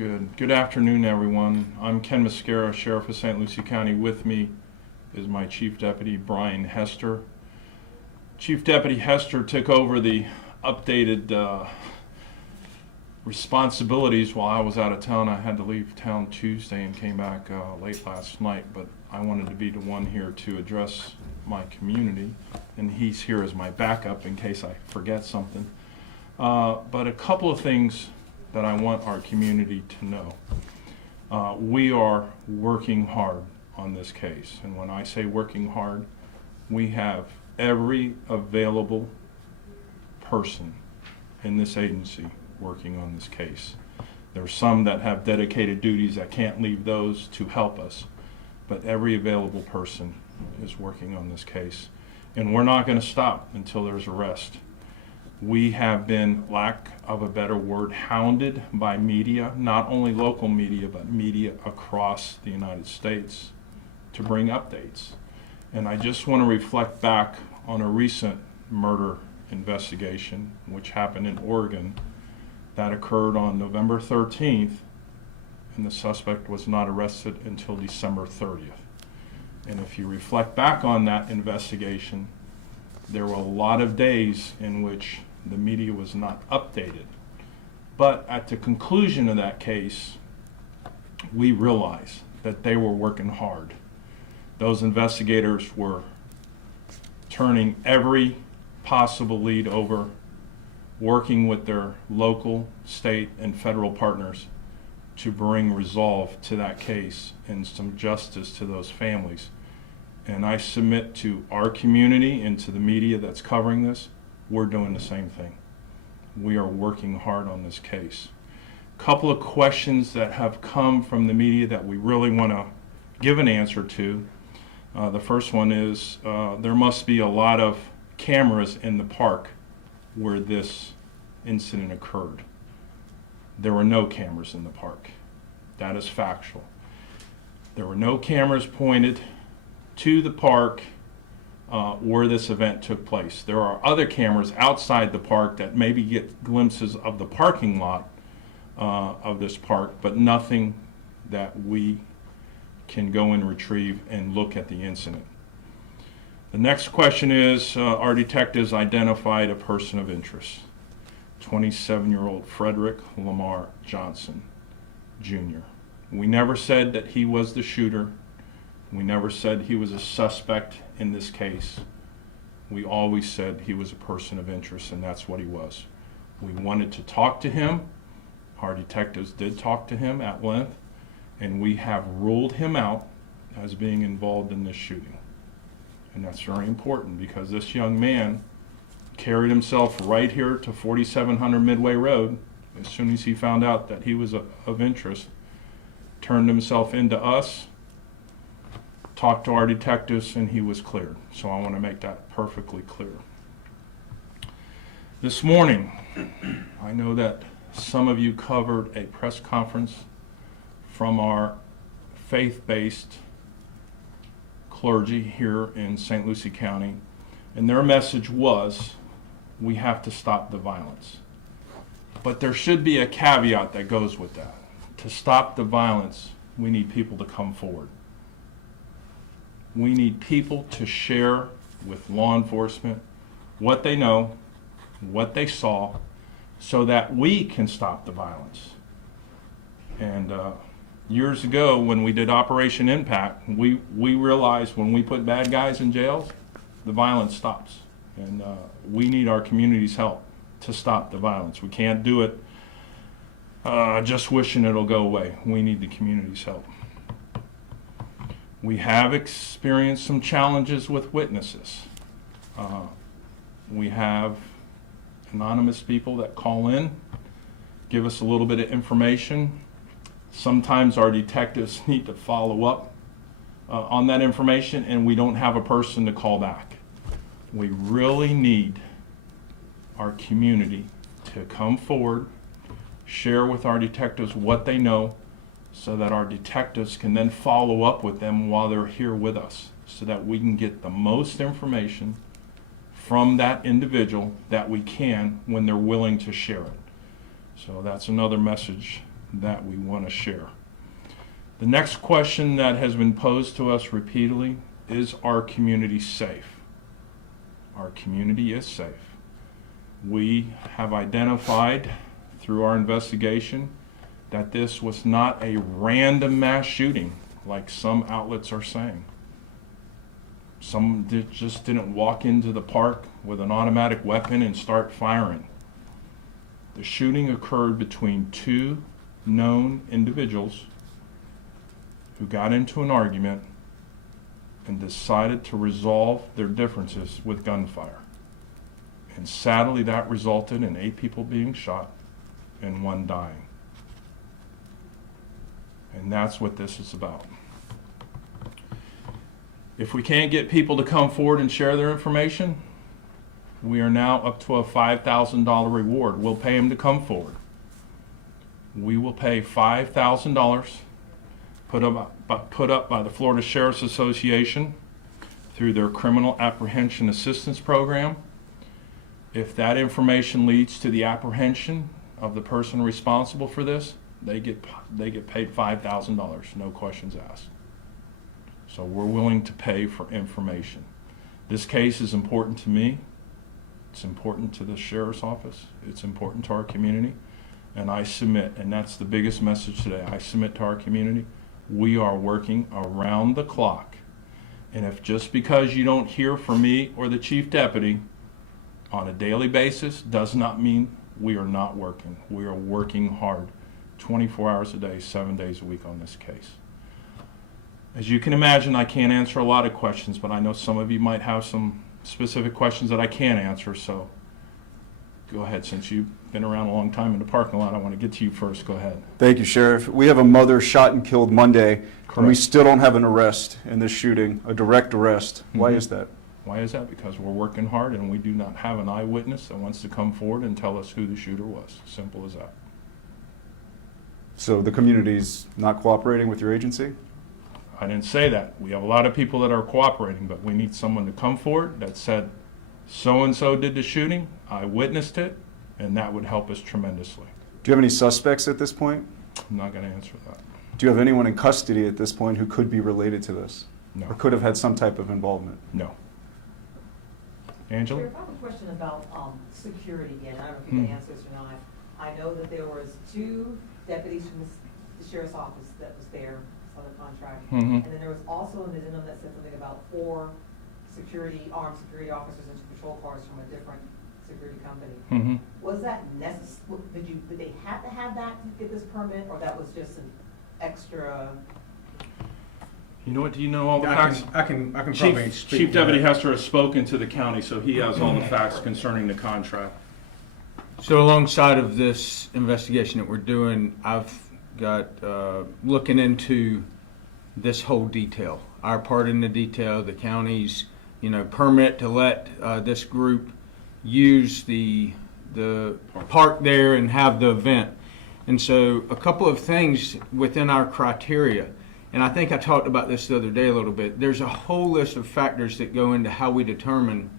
Good afternoon, everyone. I'm Ken Mascara, Sheriff of St. Lucie County. With me is my Chief Deputy, Brian Hester. Chief Deputy Hester took over the updated responsibilities while I was out of town. I had to leave town Tuesday and came back late last night, but I wanted to be the one here to address my community, and he's here as my backup in case I forget something. But a couple of things that I want our community to know. We are working hard on this case, and when I say working hard, we have every available person in this agency working on this case. There's some that have dedicated duties that can't leave those to help us, but every available person is working on this case, and we're not going to stop until there's arrest. We have been, lack of a better word, hounded by media, not only local media, but media across the United States to bring updates. And I just want to reflect back on a recent murder investigation, which happened in Oregon, that occurred on November 13th, and the suspect was not arrested until December 30th. And if you reflect back on that investigation, there were a lot of days in which the media was not updated. But at the conclusion of that case, we realized that they were working hard. Those investigators were turning every possible lead over, working with their local, state, and federal partners to bring resolve to that case and some justice to those families. And I submit to our community and to the media that's covering this, we're doing the same thing. We are working hard on this case. A couple of questions that have come from the media that we really want to give an answer to. The first one is there must be a lot of cameras in the park where this incident occurred. There were no cameras in the park. That is factual. There were no cameras pointed to the park where this event took place. There are other cameras outside the park that maybe get glimpses of the parking lot of this park, but nothing that we can go and retrieve and look at the incident. The next question is, our detectives identified a person of interest, 27-year-old Frederick Lamar Johnson, Jr. We never said that he was the shooter. We never said he was a suspect in this case. We always said he was a person of interest, and that's what he was. We wanted to talk to him. Our detectives did talk to him at length, and we have ruled him out as being involved in this shooting. And that's very important because this young man carried himself right here to 4700 Midway Road as soon as he found out that he was of interest, turned himself into us, talked to our detectives, and he was cleared. So I want to make that perfectly clear. This morning, I know that some of you covered a press conference from our faith-based clergy here in St. Lucie County, and their message was, we have to stop the violence. But there should be a caveat that goes with that. To stop the violence, we need people to come forward. We need people to share with law enforcement what they know, what they saw, so that we can stop the violence. And years ago, when we did Operation Impact, we realized when we put bad guys in jails, the violence stops. And we need our community's help to stop the violence. We can't do it just wishing it'll go away. We need the community's help. We have experienced some challenges with witnesses. We have anonymous people that call in, give us a little bit of information. Sometimes our detectives need to follow up on that information, and we don't have a person to call back. We really need our community to come forward, share with our detectives what they know, so that our detectives can then follow up with them while they're here with us, so that we can get the most information from that individual that we can when they're willing to share it. So that's another message that we want to share. The next question that has been posed to us repeatedly is our community safe? Our community is safe. We have identified through our investigation that this was not a random mass shooting like some outlets are saying. Some just didn't walk into the park with an automatic weapon and start firing. The shooting occurred between two known individuals who got into an argument and decided to resolve their differences with gunfire. And sadly, that resulted in 8 people being shot and 1 dying. And that's what this is about. If we can't get people to come forward and share their information, we are now up to a $5,000 reward. We'll pay them to come forward. We will pay $5,000 put up by the Florida Sheriff's Association through their Criminal Apprehension Assistance Program. If that information leads to the apprehension of the person responsible for this, they get paid $5,000, no questions asked. So we're willing to pay for information. This case is important to me. It's important to the Sheriff's Office. It's important to our community. And I submit, and that's the biggest message today, I submit to our community, we are working around the clock. And if just because you don't hear from me or the Chief Deputy on a daily basis does not mean we are not working. We are working hard 24 hours a day, 7 days a week on this case. As you can imagine, I can't answer a lot of questions, but I know some of you might have some specific questions that I can't answer, so go ahead. Since you've been around a long time in the parking lot, I want to get to you first. Go ahead. Thank you, Sheriff. We have a mother shot and killed Monday, and we still don't have an arrest in this shooting, a direct arrest. Why is that? Why is that? Because we're working hard and we do not have an eyewitness that wants to come forward and tell us who the shooter was. Simple as that. So the community's not cooperating with your agency? I didn't say that. We have a lot of people that are cooperating, but we need someone to come forward that said, so-and-so did the shooting, I witnessed it, and that would help us tremendously. Do you have any suspects at this point? I'm not going to answer that. Do you have anyone in custody at this point who could be related to this? No. Or could have had some type of involvement? No. Angela? Sheriff, I have a question about security again. I don't know if you can answer this or not. I know that there was 2 deputies from the Sheriff's Office that was there on the contract. And then there was also an addendum that said something about 4 armed security officers and patrol cars from a different security company. Was that necessary? Did they have to have that to get this permit, or that was just an extra? You know what? Do you know all the facts? I can probably speak. Chief Deputy Hester has spoken to the county, so he has all the facts concerning the contract. So alongside of this investigation that we're doing, I've got looking into this whole detail, our part in the detail, the county's permit to let this group use the park there and have the event. And so a couple of things within our criteria, and I think I talked about this the other day a little bit. There's a whole list of factors that go into how we determine,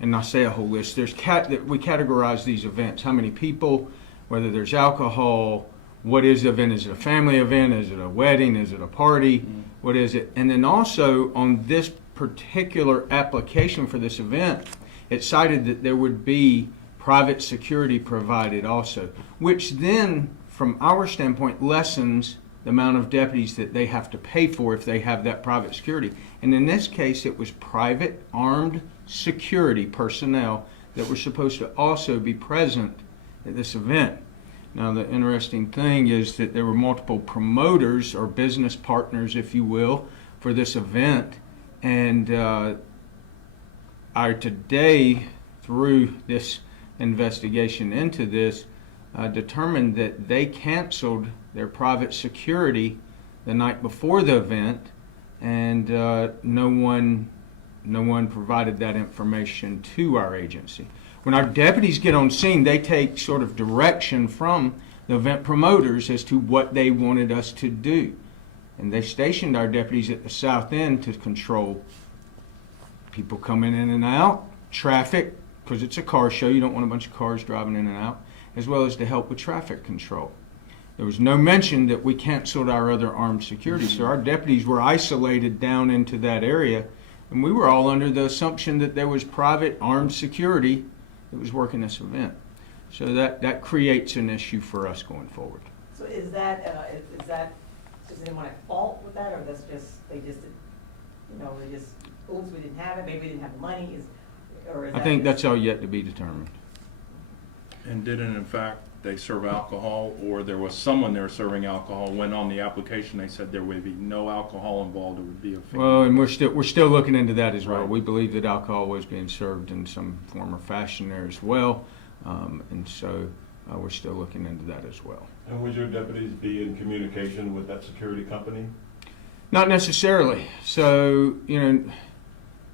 and I say a whole list, we categorize these events, how many people, whether there's alcohol, what is the event? Is it a family event? Is it a wedding? Is it a party? What is it? And then also on this particular application for this event, it cited that there would be private security provided also, which then, from our standpoint, lessens the amount of deputies that they have to pay for if they have that private security. And in this case, it was private armed security personnel that were supposed to also be present at this event. Now, the interesting thing is that there were multiple promoters or business partners, if you will, for this event. And I today, through this investigation into this, determined that they canceled their private security the night before the event, and no one provided that information to our agency. When our deputies get on scene, they take sort of direction from the event promoters as to what they wanted us to do. And they stationed our deputies at the south end to control people coming in and out, traffic, because it's a car show, you don't want a bunch of cars driving in and out, as well as to help with traffic control. There was no mention that we canceled our other armed security. So our deputies were isolated down into that area, and we were all under the assumption that there was private armed security that was working this event. So that creates an issue for us going forward. So is that, does anyone at fault with that, or that's just, they just, oops, we didn't have it, maybe we didn't have the money, or is I that think just- that's all yet to be determined. And didn't in fact they serve alcohol, or there was someone there serving alcohol, when on the application they said there would be no alcohol involved, it would be a fee? Well, and we're still looking into that as well. Right. We believe that alcohol was being served in some form or fashion there as well, and so we're still looking into that as well. And would your deputies be in communication with that security company? Not necessarily. So, in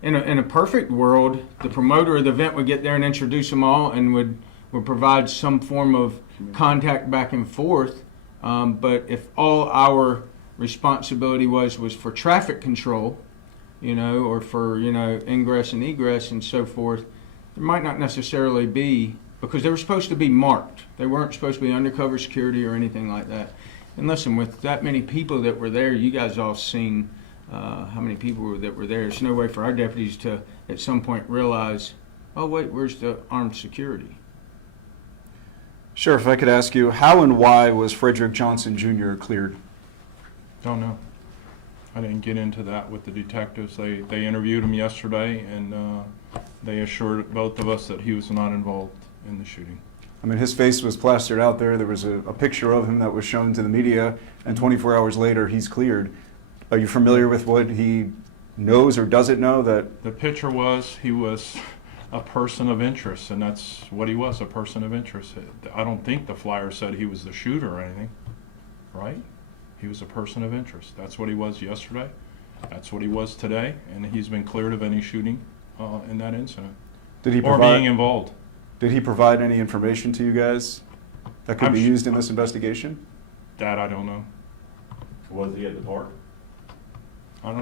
a perfect world, the promoter of the event would get there and introduce them all and would provide some form of contact back and forth. But if all our responsibility was for traffic control, or for, ingress and egress and so forth, there might not necessarily be, because they were supposed to be marked. They weren't supposed to be undercover security or anything like that. And listen, with that many people that were there, you guys all seen how many people that were there. There's no way for our deputies to, at some point, realize, oh, wait, where's the armed security? Sheriff, if I could ask you, how and why was Frederick Johnson Jr. cleared? Don't know. I didn't get into that with the detectives. They interviewed him yesterday, and they assured both of us that he was not involved in the shooting. I mean, his face was plastered out there. There was a picture of him that was shown to the media, and 24 hours later, he's cleared. Are you familiar with what he knows or doesn't know? That The picture was he was a person of interest, and that's what he was, a person of interest. I don't think the flyer said he was the shooter or anything, right? He was a person of interest. That's what he was yesterday. That's what he was today, and he's been cleared of any shooting in that incident did he or provide? being involved. Did he provide any information to you guys that could I'm be su- used in this investigation? That I don't know. Was he at the park? I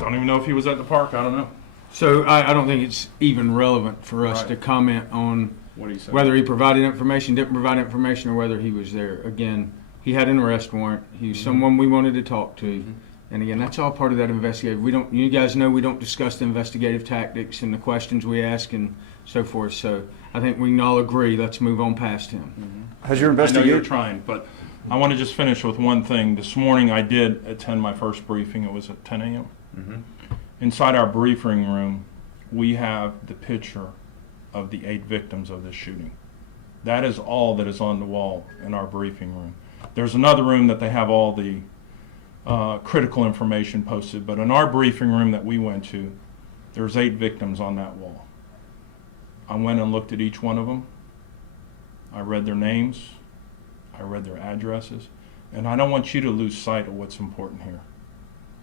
don't even know if he was at the park. I don't know So I don't think it's even relevant for us Right. to comment on what he said. whether he provided information, didn't provide information, or whether he was there. Again, he had an arrest warrant. He was someone we wanted to talk to. And again, that's all part of that investigative. You guys know we don't discuss the investigative tactics and the questions we ask and so forth. So I think we can all agree, let's move on past him. Has your I know you're investigation? trying, but I want to just finish with one thing. This morning I did attend my first briefing. It was at 10 a.m. Inside our briefing room, we have the picture of the 8 victims of this shooting. That is all that is on the wall in our briefing room. There's another room that they have all the critical information posted, but in our briefing room that we went to, there's 8 victims on that wall. I went and looked at each one of them. I read their names. I read their addresses. And I don't want you to lose sight of what's important here.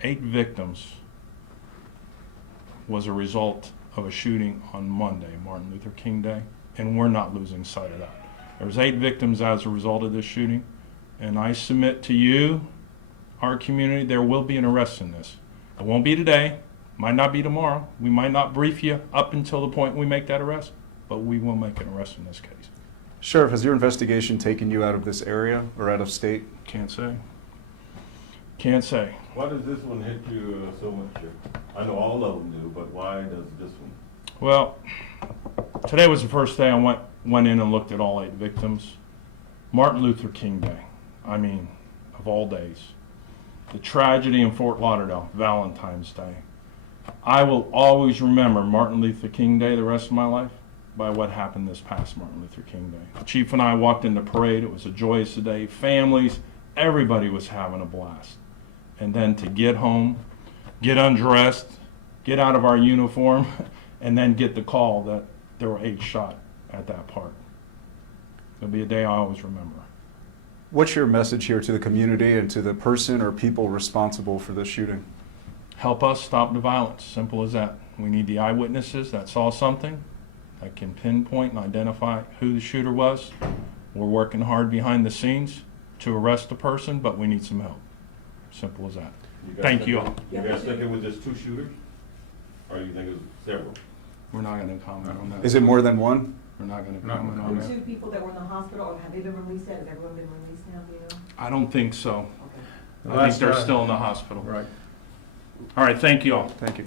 8 victims was a result of a shooting on Monday, Martin Luther King Day, and we're not losing sight of that. There's 8 victims as a result of this shooting, and I submit to you, our community, there will be an arrest in this. It won't be today, might not be tomorrow. We might not brief you up until the point we make that arrest, but we will make an arrest in this case. Sheriff, has your investigation taken you out of this area or out of state? Can't say. Can't say. Why does this one hit you so much? I know all of them do, but why does this one? Well, today was the first day I went in and looked at all 8 victims. Martin Luther King Day, I mean, of all days. The tragedy in Fort Lauderdale, Valentine's Day. I will always remember Martin Luther King Day the rest of my life by what happened this past Martin Luther King Day. The chief and I walked in the parade. It was a joyous day. Families, everybody was having a blast. And then to get home, get undressed, get out of our uniform, and then get the call that there were 8 shot at that park. It'll be a day I always remember. What's your message here to the community and to the person or people responsible for this shooting? Help us stop the violence, simple as that. We need the eyewitnesses that saw something, that can pinpoint and identify who the shooter was. We're working hard behind the scenes to arrest the person, but we need some help. Simple as that. guys Thank think you it- all. You guys think it was just 2 shooters? Or you think it was several? We're not going to comment on that. Is it more than one? We're not gonna Not comment gonna on The that. two people that were in the hospital, or have they been released yet? Has everyone been released now, do you know? I don't think so. Okay. I think they're still in the hospital. Right. All right, thank you all. Thank you.